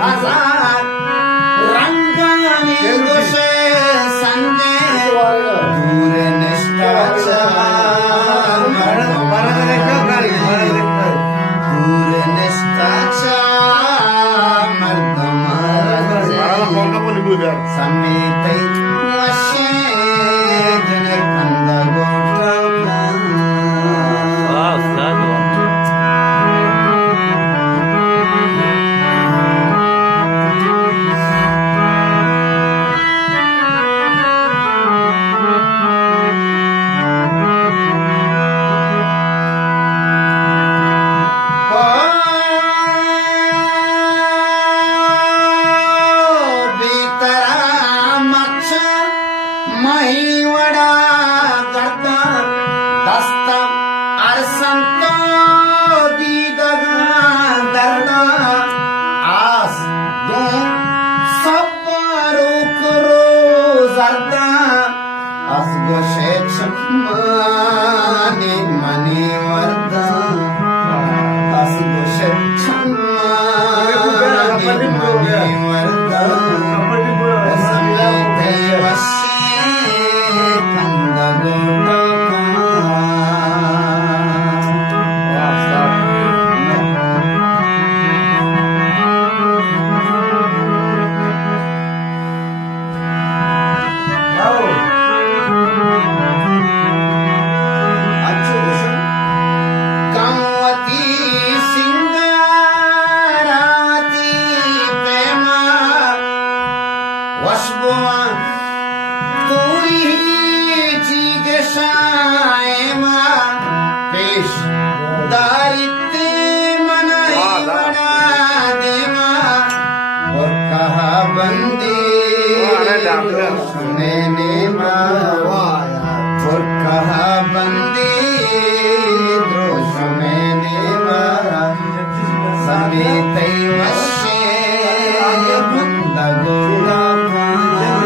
हजार रंगाने दोषे संगे दूर निष्ठाचा दूर निष्ठाचा मर्दमारजे समेत वशे जन कंद गोठा महिवडा करता दस्ता अरसंतो दीदगा दरदा आस दो सपरो करो जरदा असगो शेख माने मने वरदा असगो शेख माने मने वरदा